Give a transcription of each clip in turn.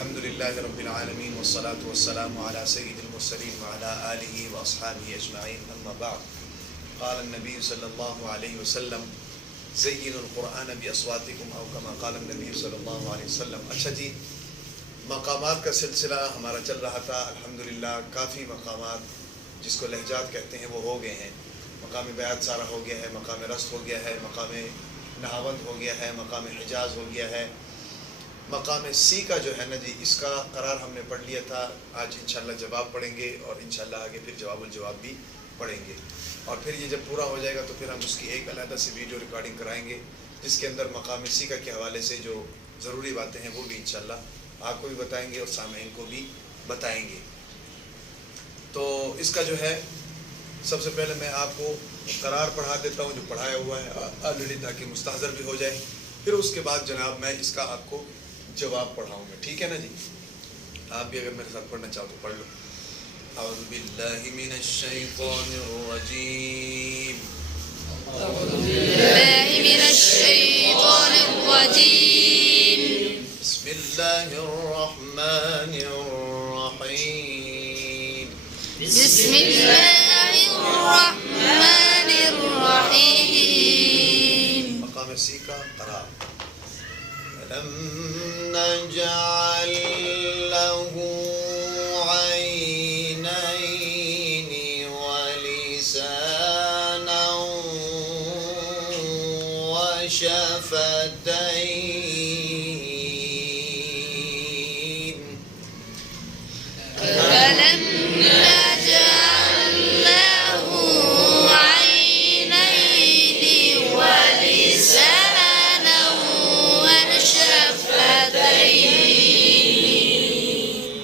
الحمد لله رب العالمين والصلاة والسلام على سيد المرسلين وعلى آله وأصحابه أجمعين أما بعد قال النبي صلى الله عليه وسلم زينوا القرآن بأصواتكم أو كما قال النبي صلى الله عليه وسلم. اچھا جی، مقامات کا سلسلہ ہمارا چل رہا تھا. الحمدللہ کافی مقامات جس کو لہجات کہتے ہیں وہ ہو گئے ہیں. مقام بیعت سارا ہو گیا ہے، مقام رست ہو گیا ہے، مقام نہاوند ہو گیا ہے، مقام حجاز ہو گیا ہے. مقام سی کا جو ہے نا جی، اس کا قرار ہم نے پڑھ لیا تھا. آج انشاءاللہ جواب پڑھیں گے اور انشاءاللہ آگے پھر جواب الجواب بھی پڑھیں گے. اور پھر یہ جب پورا ہو جائے گا تو پھر ہم اس کی ایک علیحدہ سے ویڈیو ریکارڈنگ کرائیں گے جس کے اندر مقام سی کا کے حوالے سے جو ضروری باتیں ہیں وہ بھی انشاءاللہ آپ کو بھی بتائیں گے اور سامعین کو بھی بتائیں گے. تو اس کا جو ہے سب سے پہلے میں آپ کو قرار پڑھا دیتا ہوں جو پڑھایا ہوا ہے آلریڈی، تاکہ مستحضر بھی ہو جائے. پھر اس کے بعد جناب میں اس کا آپ کو جواب پڑھاؤں گا. ٹھیک ہے نا جی؟ آپ بھی اگر میرے ساتھ پڑھنا چاہو تو پڑھ لو. اعوذ باللہ من الشیطان الرجیم. اعوذ باللہ من الشیطان الرجیم. بسم اللہ الرحمن الرحیم. بسم اللہ الرحمن الرحیم. مقام سی کا قرار. ألم نجعل له عينين ولسانا وشفتين. ألم نجعل له عينين ولسانا وشفتين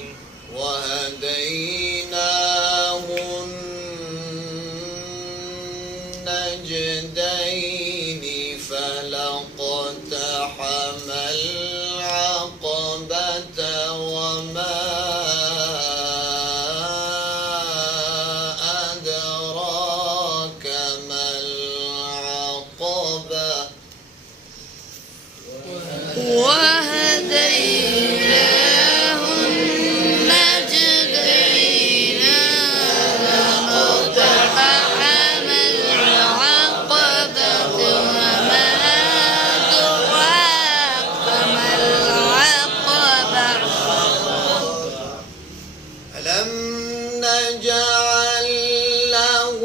وهديناه النجدين فلاقتحم العقبة وما أدراك ما العقبة. وهديناه النجدين فلاقتحم العقبة وما أدراك ما العقبة. ألم نجعل له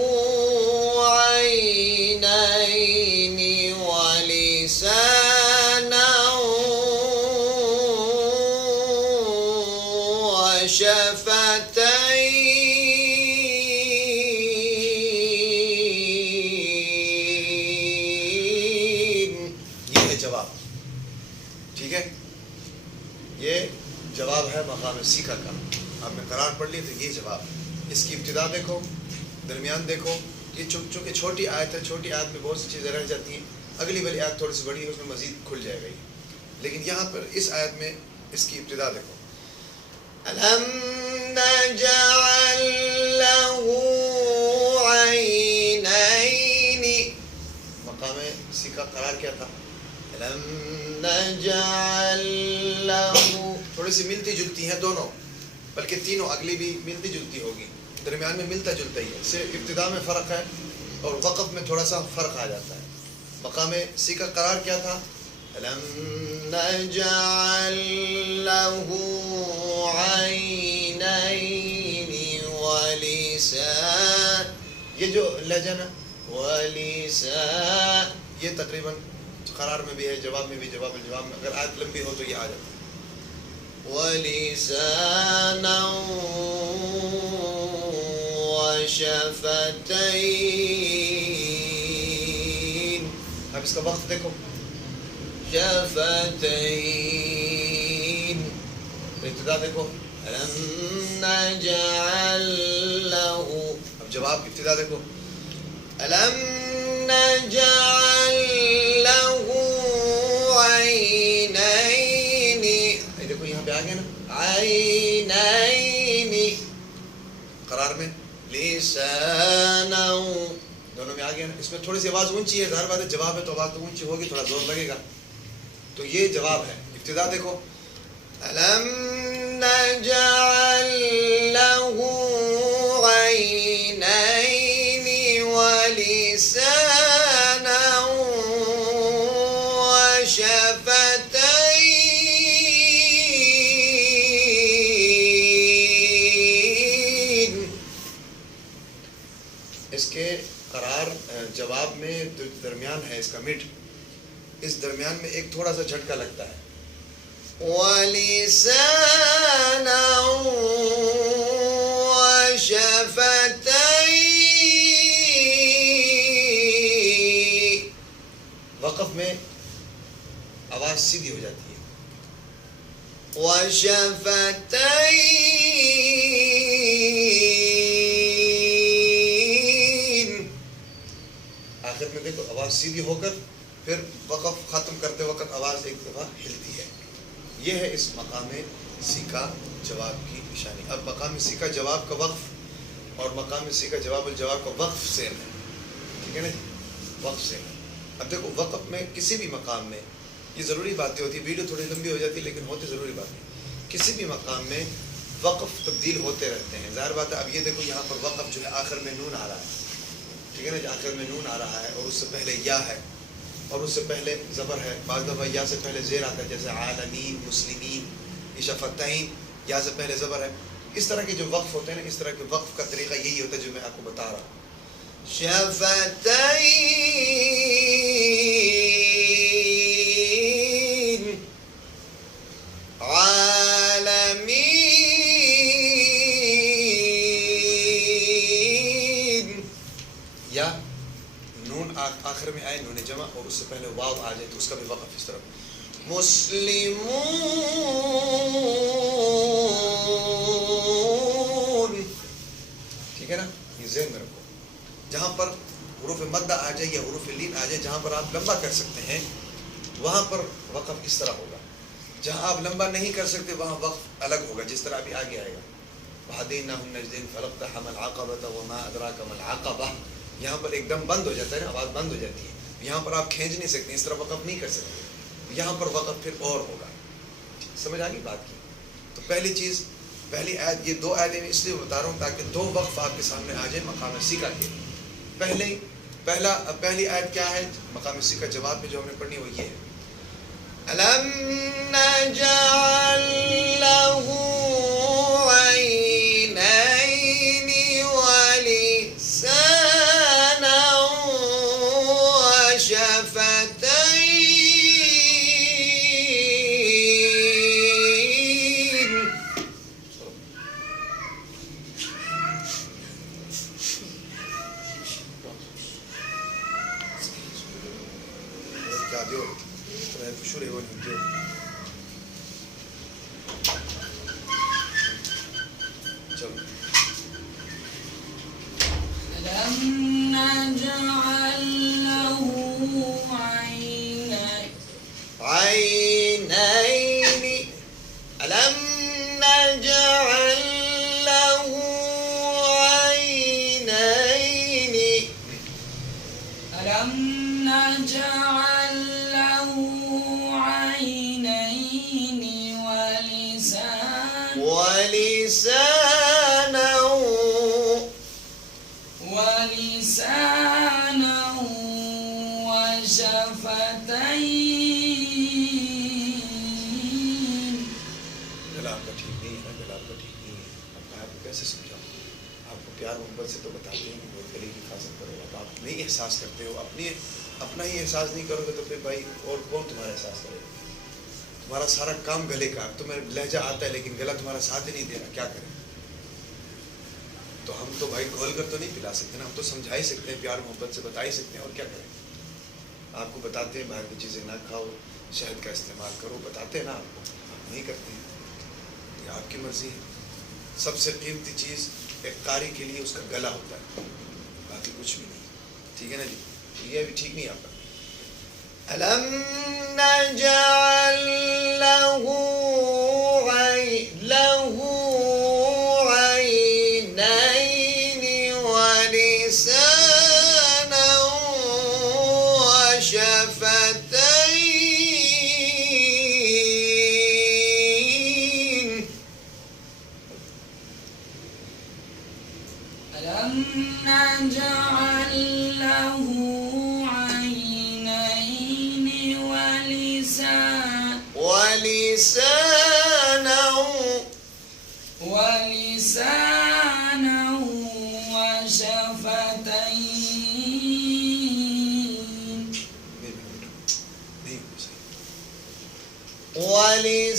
عينين ولسانا وشفتين. یہ ہے جواب. ٹھیک ہے، یہ جواب ہے مقام سیکھا کا. آپ نے قرار پڑھ لی تو یہ جواب. اس کی ابتدا دیکھو، درمیان دیکھو. یہ چونکہ چھوٹی آیت ہے، چھوٹی آیت میں بہت سی چیزیں رہ جاتی ہیں. اگلی والی آیت تھوڑی سی بڑی ہے، اس میں مزید کھل جائے گا. لیکن یہاں پر اس آیت میں اس کی ابتدا دیکھو. أَلَمْ نَجْعَلْ لَهُ عَيْنَيْنِ. مقام سی کا قرار کیا تھا؟ أَلَمْ نَجْعَلْ لَهُ. تھوڑی سی ملتی جلتی ہیں دونوں، بلکہ تینوں اگلی بھی ملتی جلتی ہوگی، درمیان میں ملتا جلتا ہی ہے. صرف ابتدا میں فرق ہے اور وقف میں تھوڑا سا فرق آ جاتا ہے. مقام سی کا قرار کیا تھا؟ أَلَمْ نَجْعَلْ لَهُ عَيْنَيْنِ وَلِسَانًا. یہ جو لہجہ نا وَلِسَانًا، یہ تقریباً قرار میں بھی ہے، جواب میں بھی. جواب الجواب میں اگر آیت لمبی ہو تو یہ آ جاتا ہے. وَلِسَانًا وَشَفَتَيْنِ. اب اس کا وقت دیکھو. شفتين. ابتدا دیکھو. ألم نجعل له. اب جواب ابتدا دیکھو. ألم نجعل له عينين. دیکھو یہاں پہ آ گیا نا عينين. قرار میں لسانا، دونوں میں آ گیا نا. اس میں تھوڑی سی آواز اونچی ہے، ظاہر بات ہے جواب ہے تو آواز تو اونچی ہوگی، تھوڑا زور لگے گا. تو یہ جواب ہے. ابتدا دیکھو. ألم درمیان ہے اس کا مڈ، اس درمیان میں ایک تھوڑا سا جھٹکا لگتا ہے. وَلِسَانًا وَشَفَتَيْنِ. وقف میں آواز سیدھی ہو جاتی ہے. وَشَفَتَيْنِ. آخر میں دیکھو آواز سیدھی ہو کر پھر وقف ختم کرتے وقت آواز ایک دفعہ ہلتی ہے. یہ ہے اس مقام سیکا جواب کی نشانی. اب مقام سیکا جواب کا وقف اور مقام سیکا جواب الجواب کا وقف سیم ہے. ٹھیک ہے نا، وقف سیم ہے. اب دیکھو وقف میں کسی بھی مقام میں یہ ضروری باتیں ہوتی ہیں، ویڈیو تھوڑی لمبی ہو جاتی ہے لیکن ہوتی ضروری باتیں. کسی بھی مقام میں وقف تبدیل ہوتے رہتے ہیں. ظاہر بات ہے. اب یہ دیکھو یہاں پر وقف جو ہے آخر میں نون آ رہا ہے. ٹھیک ہے نا، آخر میں نون آ رہا ہے اور اس سے پہلے یا ہے اور اس سے پہلے زبر ہے. بعض دفعہ یا سے پہلے زیر آتا ہے جیسے عالمین، مسلمین، شفتین، یا سے پہلے زبر ہے. اس طرح کے جو وقف ہوتے ہیں نا، اس طرح کے وقف کا طریقہ یہی ہوتا ہے جو میں آپ کو بتا رہا ہوں. شفتین، عالمین. یا نون آخر میں آئے، نون جمع، اور اس سے پہلے واو آ جائے تو اس کا بھی وقف اس طرح. مسلمون. ٹھیک ہے نا، یہ ذہن میں رکھو. جہاں پر حروف مدہ آ جائے یا حروف لین آ جائے، جہاں پر آپ لمبا کر سکتے ہیں وہاں پر وقف اس طرح ہوگا. جہاں آپ لمبا نہیں کر سکتے وہاں وقف الگ ہوگا، جس طرح ابھی آگے آئے گا. وَهَدَيْنَاهُ النَّجْدَيْنِ فَلَاقْتَحَمَ الْعَقَبَةَ وَمَا أَدْرَاكَ مَا الْعَقَبَةُ. یہاں پر ایک دم بند ہو جاتا ہے نا، آواز بند ہو جاتی ہے. یہاں پر آپ کھینچ نہیں سکتے، اس طرح وقف نہیں کر سکتے. یہاں پر وقف پھر اور ہوگا. سمجھ آ گئی بات کی؟ تو پہلی چیز، پہلی آیت، یہ دو آیتیں میں اس لیے بتا رہا ہوں تاکہ دو وقف آپ کے سامنے آ جائے مقام سیکا کے. پہلی آیت کیا ہے مقام سیکا جواب میں جو ہم نے پڑھنی وہ یہ ہے. أَلَمْ نَجْعَلْ لَهُ عَيْنَيْنِ وَلِسَانًا وَشَفَتَيْنِ. کیا دیو شروع ہو نہیں دیو. چلو. ألم نجعل له عينين. ألم نجعل له عينين. ألم نجعل له عينين ولسانا وشفتين. گلا آپ کا ٹھیک نہیں ہے نا، گلا آپ کا ٹھیک نہیں ہے. اب میں آپ کو کیسے سمجھاؤں؟ آپ کو پیار محبت سے تو بتاتے ہیں کہ وہ گلے کی حفاظت کرو. اب آپ نہیں احساس کرتے ہو، اپنا ہی احساس نہیں کرو گے تو پھر بھائی اور کون تمہارا احساس کرے گا؟ تمہارا سارا کام گلے کا. تمہیں لہجہ آتا ہے لیکن گلا تمہارا ساتھ ہی نہیں دے رہا، کیا کریں؟ تو ہم تو بھائی کھول کر تو نہیں پلا سکتے نا، ہم تو سمجھا ہی سکتے ہیں، پیار محبت سے بتا ہی سکتے ہیں، اور کیا کریں؟ آپ کو بتاتے ہیں باہر کی چیزیں نہ کھاؤ، شہد کا استعمال کرو، بتاتے ہیں نا آپ کو، آپ نہیں کرتے ہیں. یہ آپ کی مرضی ہے. سب سے قیمتی چیز ایک قاری کے لیے اس کا گلا ہوتا ہے، باقی کچھ بھی نہیں. ٹھیک ہے نا جی؟ یہ بھی ٹھیک نہیں آپ کا. أَلَمْ نَجْعَلْ لَهُ عَيْنَيْنِ وَلِسَانًا وَشَفَتَيْنِ. ألم نجعل له عينين ولسانا وشفتين.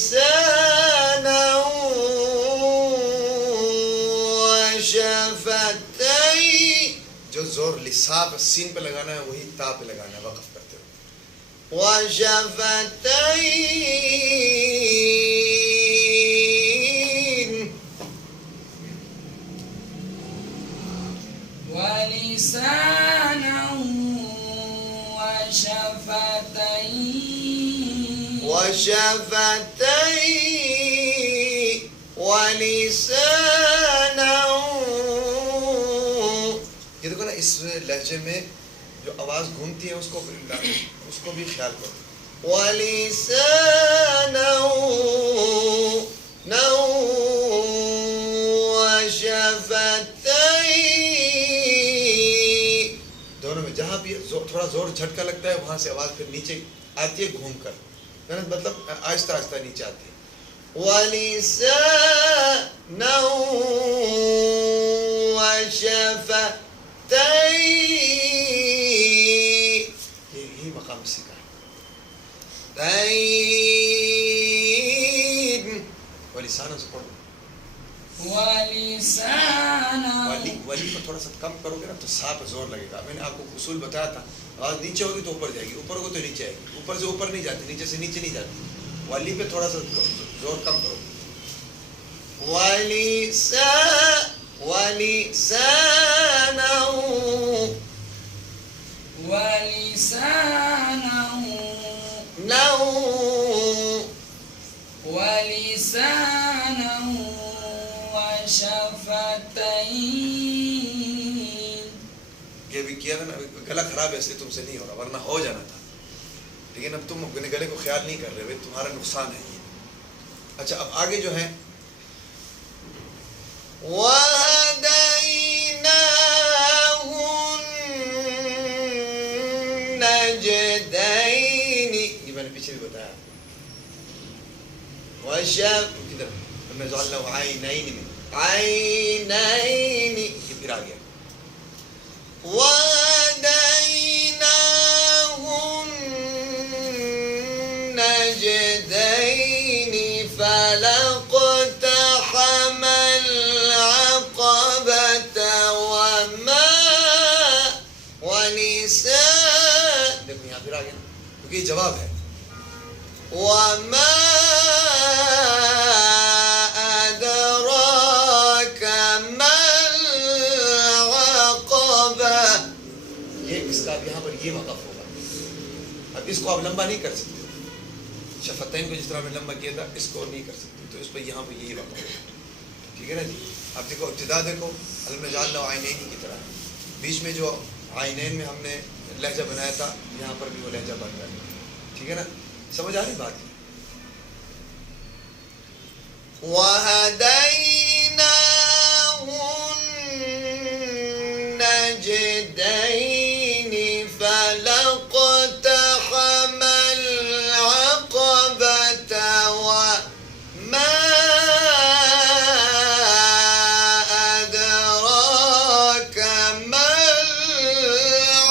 وَلِسَانًا وَشَفَتَيْنِ. جو زور لسا پہ سین پہ لگانا ہے وہی تا پہ لگانا ہے وقف کرتے ہوئے. وَشَفَتَيْنِ. وَلِسَانًا وَشَفَتَيْنِ. وَشَفَتَيْنِ. وَلِسَانًا. یہ دیکھو نا اس لہجے میں جو آواز گھومتی ہے اس کو بھی خیال کرو. وَلِسَانًا وَشَفَتَيْنِ. دونوں میں جہاں بھی تھوڑا زور جھٹکا لگتا ہے وہاں سے آواز پھر نیچے آتی ہے گھوم کر, مطلب آہستہ آہستہ نیچے آتی ہے. وَلِسَانًا وَشَفَتَيْنِ. یہی مقام سیکھا ہے. تَيْن. وَلِسَانًا سے پڑھو. وَلِسَانًا. ولی کو تھوڑا سا کم کرو گے نا تو سا پہ زور لگے گا. میں نے آپ کو اصول بتایا تھا, آواز نیچے ہوگی تو اوپر جائے گی, اوپر ہوگی تو نیچے آئے گی, اوپر سے اوپر نہیں جاتی, نیچے سے نیچے نہیں جاتی. ولی پہ تھوڑا سا زور کم کرو. وَلِسَانًا وَلِسَانًا وَلِسَانًا وَشَفَتَيْنِ. یہ بھی کیا تھا نا, گلا خراب ہے اس لیے تم سے نہیں ہو رہا, ورنہ ہو جانا تھا. لیکن اب تم اپنے گلے کو خیال نہیں کر رہے, بھائی تمہارا نقصان ہے یہ. اچھا اب آگے جو ہے وَهَدَيْنَاهُ النَّجْدَيْنِ. یہ میں نے پیچھے بھی بتایا. کدھر ہم نے جعلنا عَيْنَيْنِ میں عَيْنَيْنِ یہ پھر آ گیا. وَهَدَيْنَاهُ النَّجْدَيْنِ فَلَاقْتَحَمَ الْعَقَبَةَ وَمَا وَلِسَانًا. دیکھو یہاں پھر آ گیا کیونکہ یہ جواب ہے. وَمَا أَدْرَاكَ مَا الْعَقَبَةُ. یہ اس کا اب یہاں پر یہ وقف ہوگا. اب اس کو آپ لمبا نہیں کر سکتے, شفتین کو جس طرح میں لمبا کیا تھا اس کو نہیں کر سکتے, تو اس پہ یہاں پہ یہی وقف ہوگا. ٹھیک ہے نا جی. اب دیکھو ابتدا دیکھو علم جعلنا عینین کی طرح, بیچ میں جو عینین میں ہم نے لہجہ بنایا تھا یہاں پر بھی وہ لہجہ بن رہا ہے. ٹھیک ہے نا, سمجھ آ رہی بات کی. وَهَدَيْنَاهُ النَّجْدَيْنِ فَلَاقْتَحَمَ الْعَقَبَةَ وَمَا أَدْرَاكَ مَا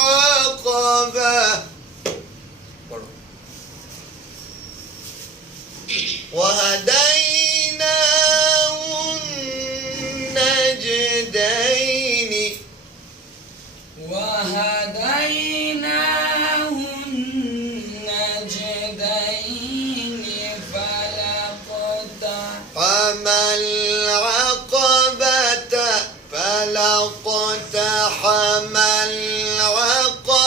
الْعَقَبَةُ. پڑھو. وَهَدَيْنَاهُ النَّجْدَيْنِ. وَهَدَيْنَاهُ النَّجْدَيْنِ فَلَاقْتَحَمَ الْعَقَبَةَ فَلَاقْتَحَمَ الْعَقَبَةَ.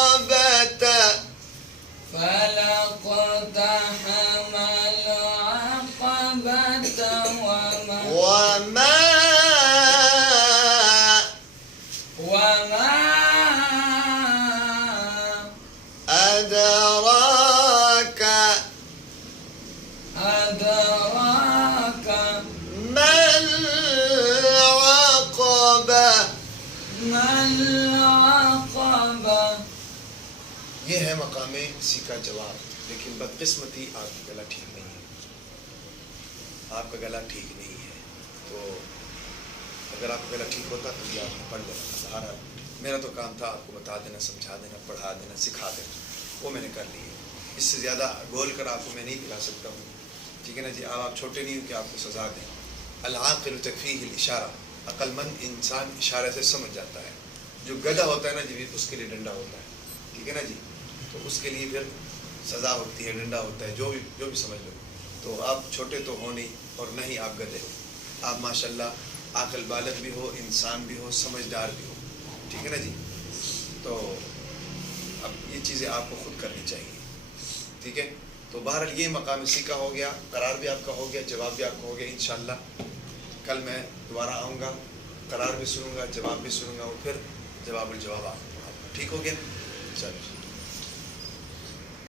فَلَاقْتَحَمَ الْعَقَبَةَ وَمَا أَدْرَاكَ مَا الْعَقَبَةُ. یہ ہے مقام سی کا جواب. لیکن بدقسمتی آپ کا گلا ٹھیک نہیں ہے, آپ کا گلا ٹھیک نہیں ہے. تو اگر آپ کا گلا ٹھیک ہوتا تو یہ آپ پڑھ لینا. سہارا میرا تو کام تھا آپ کو بتا دینا, سمجھا دینا, پڑھا دینا, سکھا دینا, وہ میں نے کر لی ہے. اس سے زیادہ گول کر آپ کو میں نہیں پلا سکتا ہوں. ٹھیک ہے نا جی. اب آپ چھوٹے نہیں ہو کہ آپ کو سزا دیں. العاقل تکفیہ الاشارہ، عقل مند انسان اشارے سے سمجھ جاتا ہے. جو گدھا ہوتا ہے نا جی اس کے لیے ڈنڈا ہوتا ہے. ٹھیک ہے نا جی. تو اس کے لیے پھر سزا ہوتی ہے، ڈنڈا ہوتا ہے، جو بھی سمجھ لو. تو آپ چھوٹے تو ہو نہیں اور نہ ہی آپ گدھے ہو. آپ ماشاءاللہ عاقل بالغ بھی ہو، انسان بھی ہو، سمجھدار بھی ہو. ٹھیک ہے نا جی. تو اب یہ چیزیں آپ کو خود کرنی چاہیے. ٹھیک ہے. تو بہرحال یہ مقام سیکھا ہو گیا، قرار بھی آپ کا ہو گیا، جواب بھی آپ کا ہو گیا. انشاءاللہ کل میں دوبارہ آؤں گا، قرار بھی سنوں گا، جواب بھی سنوں گا، اور پھر جواب الجواب آپ ٹھیک ہو گیا. چلو.